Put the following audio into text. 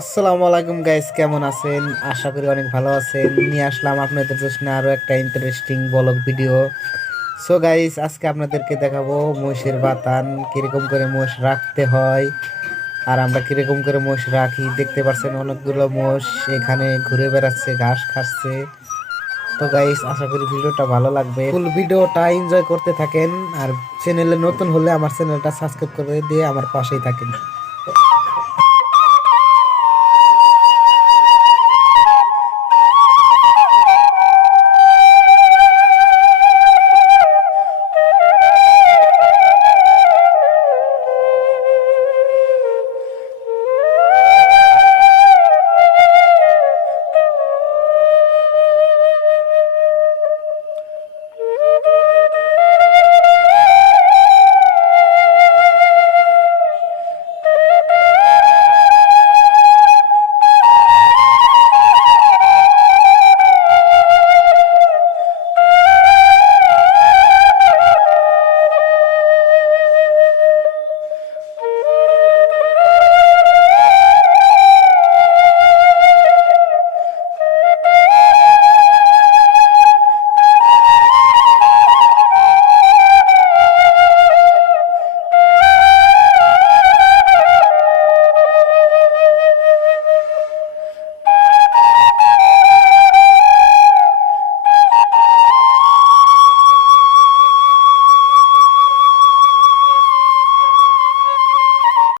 আসসালামু আলাইকুম গাইস, কেমন আছেন? আশা করি অনেক ভালো আছেন। নিয়ে আসলাম আপনাদের জন্য আরো একটা interesting blog video. So guys, আজকে আপনাদেরকে দেখাবো মহিষের বাতান, কিরকম করে মোষ রাখতে হয় আর আমরা কিরকম করে মোষ রাখি। দেখতে পাচ্ছেন অনেকগুলো মোষ এখানে ঘুরে বেড়াচ্ছে, ঘাস খাচ্ছে। তো গাইস, আশা করি ভিডিওটা ভালো লাগবে, ফুল ভিডিওটা এনজয় করতে থাকেন। আর চ্যানেলে নতুন হলে আমার চ্যানেলটা সাবস্ক্রাইব করে দিয়ে আমার পাশেই থাকেন।